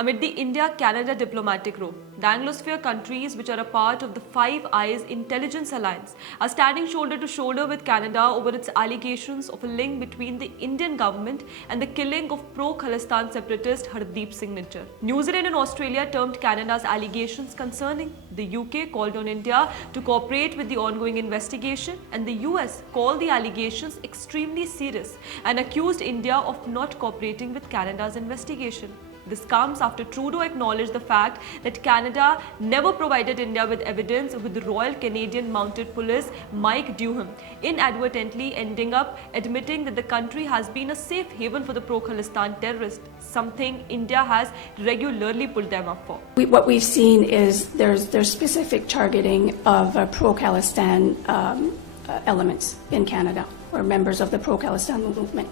Amid the India-Canada diplomatic row, the Anglosphere countries, which are a part of the Five Eyes intelligence alliance, are standing shoulder to shoulder with Canada over its allegations of a link between the Indian government and the killing of pro-Khalistan separatist Hardeep Singh Nijjar. New Zealand and Australia termed Canada's allegations concerning. The UK called on India to cooperate with the ongoing investigation, and the US called the allegations extremely serious and accused India of not cooperating with Canada's investigation. This comes after Trudeau acknowledged the fact that Canada never provided India with evidence, with the Royal Canadian Mounted Police Mike Durham inadvertently ending up admitting that the country has been a safe haven for the pro-Khalistan terrorists, something India has regularly pulled them up for. What we've seen is there's specific targeting of pro-Khalistan elements in Canada, or members of the pro-Khalistan movement.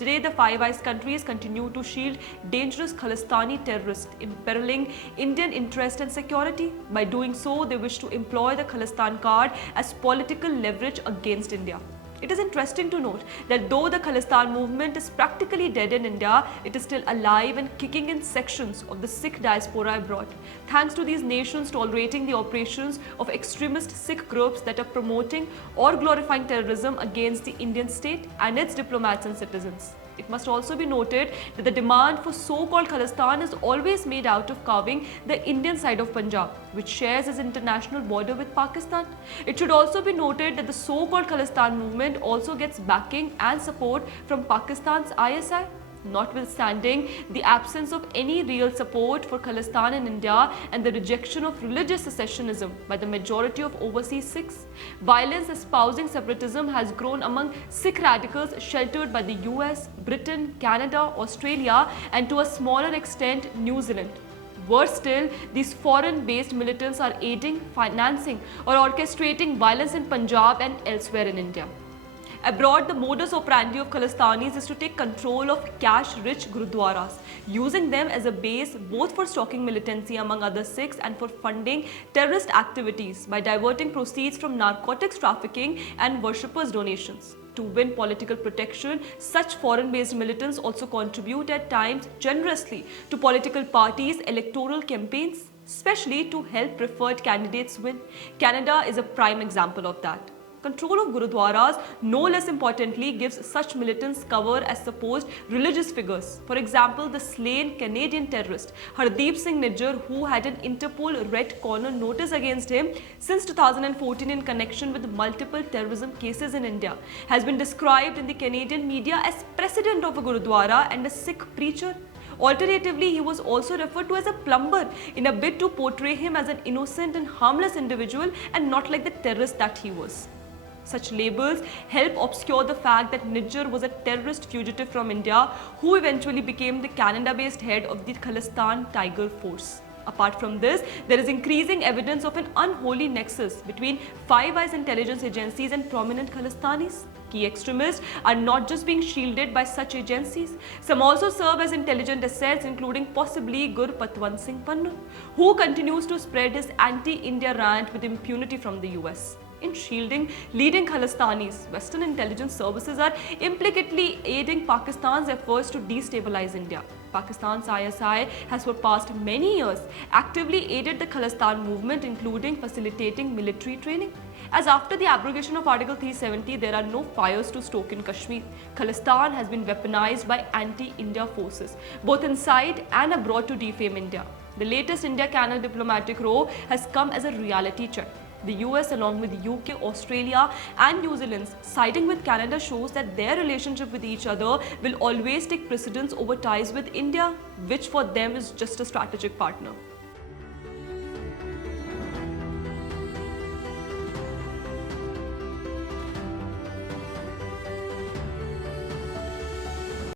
Today, the Five Eyes countries continue to shield dangerous Khalistani terrorists, imperiling Indian interest and security. By doing so, they wish to employ the Khalistan card as political leverage against India. It is interesting to note that though the Khalistan movement is practically dead in India, it is still alive and kicking in sections of the Sikh diaspora abroad, thanks to these nations tolerating the operations of extremist Sikh groups that are promoting or glorifying terrorism against the Indian state and its diplomats and citizens. It must also be noted that the demand for so-called Khalistan is always made out of carving the Indian side of Punjab, which shares its international border with Pakistan. It should also be noted that the so-called Khalistan movement also gets backing and support from Pakistan's ISI. Notwithstanding the absence of any real support for Khalistan in India and the rejection of religious secessionism by the majority of overseas Sikhs, violence espousing separatism has grown among Sikh radicals sheltered by the US, Britain, Canada, Australia, and to a smaller extent New Zealand. Worse still, these foreign-based militants are aiding, financing, or orchestrating violence in Punjab and elsewhere in India. Abroad, the modus operandi of Khalistanis is to take control of cash-rich gurudwaras, using them as a base both for stocking militancy among other Sikhs and for funding terrorist activities by diverting proceeds from narcotics trafficking and worshippers' donations. To win political protection, such foreign-based militants also contribute at times generously to political parties' electoral campaigns, especially to help preferred candidates win. Canada is a prime example of that. Control of gurudwaras, no less importantly, gives such militants cover as supposed religious figures. For example, the slain Canadian terrorist Hardeep Singh Nijjar, who had an Interpol Red Corner notice against him since 2014 in connection with multiple terrorism cases in India, has been described in the Canadian media as president of a gurudwara and a Sikh preacher. Alternatively, he was also referred to as a plumber in a bid to portray him as an innocent and harmless individual and not like the terrorist that he was. Such labels help obscure the fact that Nijjar was a terrorist fugitive from India who eventually became the Canada-based head of the Khalistan Tiger Force. Apart from this, there is increasing evidence of an unholy nexus between Five Eyes intelligence agencies and prominent Khalistanis. Key extremists are not just being shielded by such agencies. Some also serve as intelligent assets, including possibly Gur Patwant Singh Pannu, who continues to spread his anti-India rant with impunity from the US. In shielding leading Khalistanis, Western intelligence services are implicitly aiding Pakistan's efforts to destabilize India. Pakistan's ISI has for past many years actively aided the Khalistan movement, including facilitating military training. As after the abrogation of Article 370, there are no fires to stoke in Kashmir. Khalistan has been weaponized by anti-India forces, both inside and abroad, to defame India. The latest India-Canada diplomatic row has come as a reality check. The US, along with UK, Australia and New Zealand, siding with Canada, shows that their relationship with each other will always take precedence over ties with India, which for them is just a strategic partner.